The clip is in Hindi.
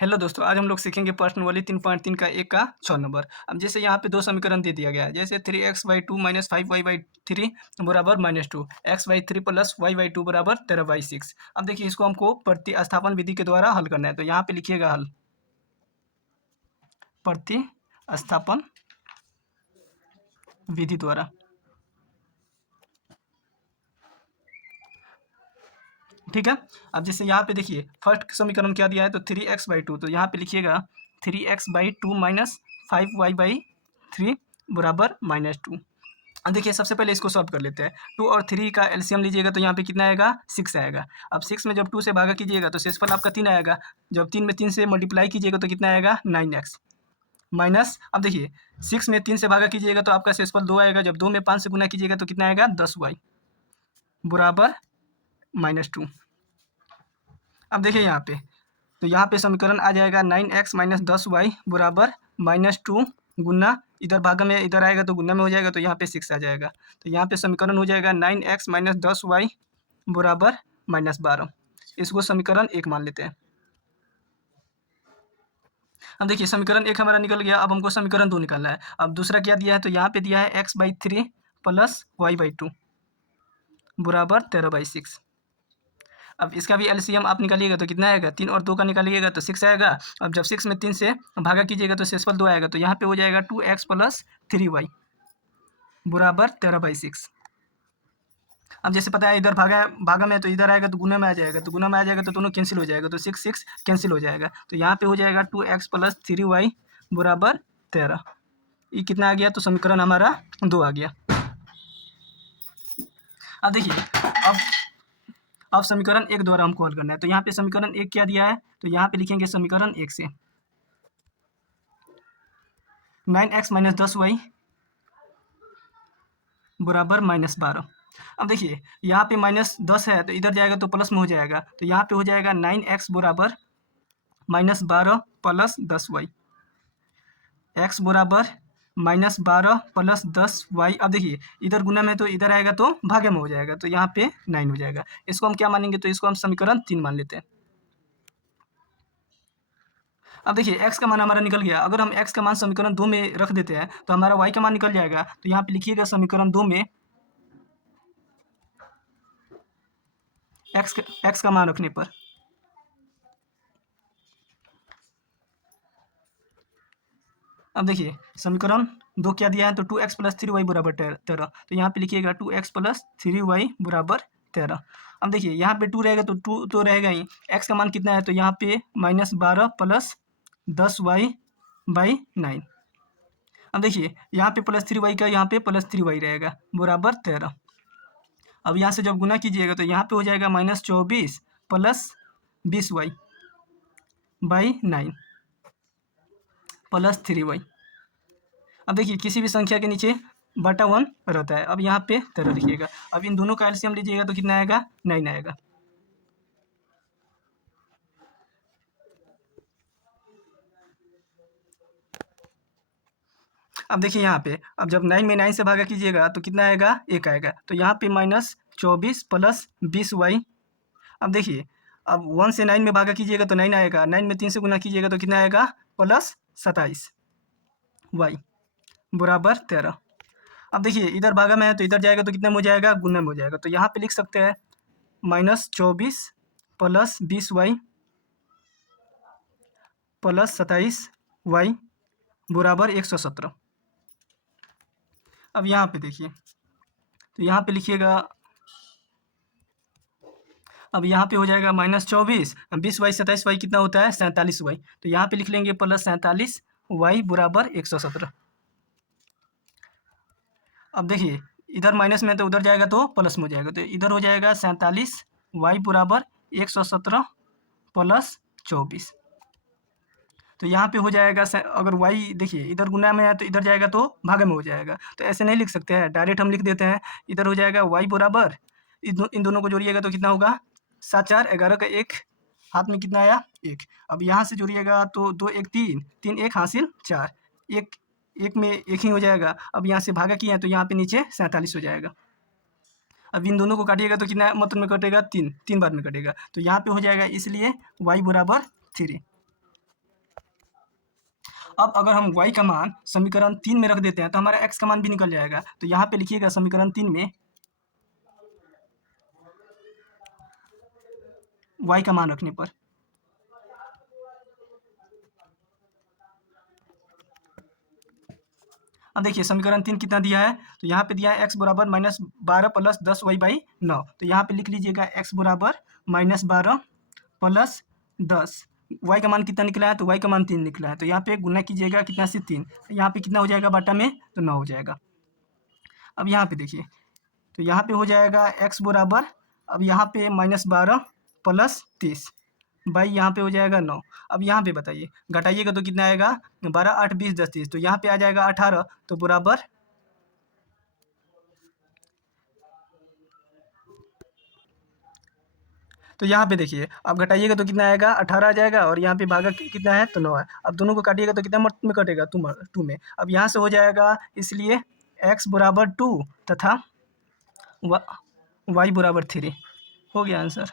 हेलो दोस्तों, आज हम लोग सीखेंगे प्रश्न वाली 3.3 का 1 का 6 नंबर। अब जैसे यहाँ पे दो समीकरण दे दिया गया है, जैसे 3x/2 - 5y/3 बराबर -2, x/3 प्लस y/2 बराबर 13/6। अब देखिए इसको हमको प्रतिस्थापन विधि के द्वारा हल करना है, तो यहाँ पे लिखिएगा हल प्रतिस्थापन विधि द्वारा। ठीक है। अब जैसे यहाँ पे देखिए फर्स्ट समीकरण क्या दिया है, तो 3x/2, तो यहाँ पे लिखिएगा 3x/2 - 5y/3 बराबर -2। अब देखिए सबसे पहले इसको सॉल्व कर लेते हैं। 2 और 3 का एलसीएम लीजिएगा तो यहाँ पे कितना आएगा, 6 आएगा। अब 6 में जब 2 से भागा कीजिएगा तो शेषफल आपका 3 आएगा। जब 3 में 3 से मल्टीप्लाई कीजिएगा तो कितना आएगा, 9x माइनस। अब देखिए 6 में 3 से भागा कीजिएगा तो आपका शेषफल 2 आएगा। जब 2 में 5 से गुना कीजिएगा तो कितना आएगा, 10y बराबर -2। अब देखिए यहाँ पे, तो यहाँ पे समीकरण आ जाएगा 9x - 10y बराबर -2 गुना, इधर भागा में इधर आएगा तो गुना में हो जाएगा, तो यहाँ पे 6 आ जाएगा। तो यहाँ पे समीकरण हो जाएगा 9x - 10y बराबर -12। इसको समीकरण 1 मान लेते हैं। अब देखिए समीकरण 1 हमारा निकल गया। अब हमको समीकरण 2 निकालना है। अब दूसरा क्या दिया है, तो यहाँ पे दिया है x/3 प्लस y/2 बराबर 13/6। अब इसका भी एलसीएम आप निकालिएगा तो कितना आएगा, 3 और 2 का निकालिएगा तो 6 आएगा। अब जब 6 में 3 से भागा कीजिएगा तो शेषफल 2 आएगा, तो यहाँ पे हो जाएगा 2x प्लस 3y बराबर 13/6। अब जैसे पता है इधर भागा भागा में, तो इधर आएगा तो गुना में आ जाएगा, तो गुना में आ जाएगा तो दोनों कैंसिल हो जाएगा, तो 6 कैंसिल हो जाएगा। तो यहाँ पे हो जाएगा 2x प्लस 3y बराबर 13। ये कितना आ गया, तो समीकरण हमारा 2 आ गया। अब देखिए अब समीकरण 1 द्वारा हमको हल करना है। तो यहाँ पे समीकरण 1 क्या दिया है, तो यहाँ पे लिखेंगे समीकरण 1 से 9x - 10y बराबर -12। अब देखिए यहाँ पे -10 है तो इधर जाएगा तो प्लस में हो जाएगा, तो यहाँ पे हो जाएगा 9x बराबर -12 प्लस 10y, x बराबर -12 प्लस 10y। अब देखिए इधर गुना में तो इधर आएगा तो भागे में हो जाएगा, तो यहाँ पे 9 हो जाएगा। इसको हम क्या मानेंगे, तो इसको हम समीकरण 3 मान लेते हैं। अब देखिए x का मान हमारा निकल गया। अगर हम x का मान समीकरण 2 में रख देते हैं तो हमारा y का मान निकल जाएगा। तो यहाँ पे लिखिएगा समीकरण 2 में x का मान रखने पर अब देखिए समीकरण 2 क्या दिया है, तो 2x प्लस 3y बराबर 13। तो यहाँ पे लिखिएगा 2x प्लस 3y बराबर 13। अब देखिए यहाँ पे 2 रहेगा तो 2 तो रहेगा ही। x का मान कितना है, तो यहाँ पे -12 प्लस 10y/9। अब देखिए यहाँ पे प्लस 3y का यहाँ पे प्लस 3y रहेगा बराबर 13। अब यहाँ से जब गुना कीजिएगा तो यहाँ पे हो जाएगा -24 प्लस 20y/9 प्लस 3y। अब देखिए किसी भी संख्या के नीचे बटा 1 रहता है। अब यहाँ पे 13 लिखिएगा। अब इन दोनों का एलसीएम लीजिएगा तो कितना आएगा, 9 आएगा। अब देखिए यहाँ पे, अब जब 9 में 9 से भागा कीजिएगा तो कितना आएगा, 1 आएगा। तो यहाँ पे -24 प्लस 20y। अब देखिए अब 1 से 9 में भागा कीजिएगा तो 9 आएगा। 9 में 3 से गुना कीजिएगा तो कितना आएगा, प्लस 27y बराबर 13। अब देखिए इधर भागा में है तो इधर जाएगा तो कितना में हो जाएगा, गुना में हो जाएगा। तो यहाँ पे लिख सकते हैं -24 प्लस 20y प्लस 27y बराबर 117। अब यहाँ पे देखिए, तो यहाँ पे लिखिएगा, अब यहाँ पे हो जाएगा -24, 20y 27y कितना होता है, 47y। तो यहाँ पे लिख लेंगे प्लस 47y बराबर 117। अब देखिए इधर माइनस में तो उधर जाएगा तो प्लस में हो जाएगा, तो इधर हो जाएगा 47y बराबर 117 प्लस 24। तो यहाँ पे हो जाएगा अगर y देखिए इधर गुना में है तो इधर जाएगा तो भागे में हो जाएगा, तो ऐसे नहीं लिख सकते हैं, डायरेक्ट हम लिख देते हैं। इधर हो जाएगा y बराबर, इन दोनों को जोड़िएगा तो कितना होगा, 7 4 11 का 1 हाथ में कितना आया, 1। अब यहाँ से जोड़िएगा तो 2 1 3 3 1 हासिल 4, 1 में 1 ही हो जाएगा। अब यहाँ से भागा किए हैं तो यहाँ पे नीचे 47 हो जाएगा। अब इन दोनों को काटिएगा तो कितना मतलब में कटेगा, 3 बार में कटेगा। तो यहाँ पे हो जाएगा इसलिए y बराबर 3। अब अगर हम y का मान समीकरण 3 में रख देते हैं तो हमारा x का मान भी निकल जाएगा। तो यहाँ पे लिखिएगा समीकरण 3 में y का मान रखने पर अब देखिए समीकरण 3 कितना दिया है, तो यहाँ पे दिया है x बराबर -12 प्लस 10y/9। तो यहाँ पे लिख लीजिएगा x बराबर -12 प्लस 10। y का मान कितना निकला है, तो y का मान 3 निकला है। तो यहाँ पे गुना कीजिएगा कितना से 3, यहाँ पे कितना हो जाएगा बाटा में, तो 9 हो जाएगा। अब यहाँ पे देखिए, तो यहाँ पे हो जाएगा x बराबर, अब यहाँ पे -12 प्लस 30 बाई यहाँ पे हो जाएगा 9। अब यहाँ पे बताइए, घटाइएगा तो कितना आएगा, 12 8 20 10 30, तो यहाँ पे आ जाएगा 18, तो बराबर तो यहाँ पे देखिए अब घटाइएगा तो कितना आएगा, 18 आ जाएगा, और यहाँ पे भागा कितना है, तो 9 है। अब दोनों को काटिएगा तो कितना में कटेगा, 2 में। अब यहाँ से हो जाएगा, इसलिए x बराबर 2 तथा y बराबर 3 हो गया आंसर।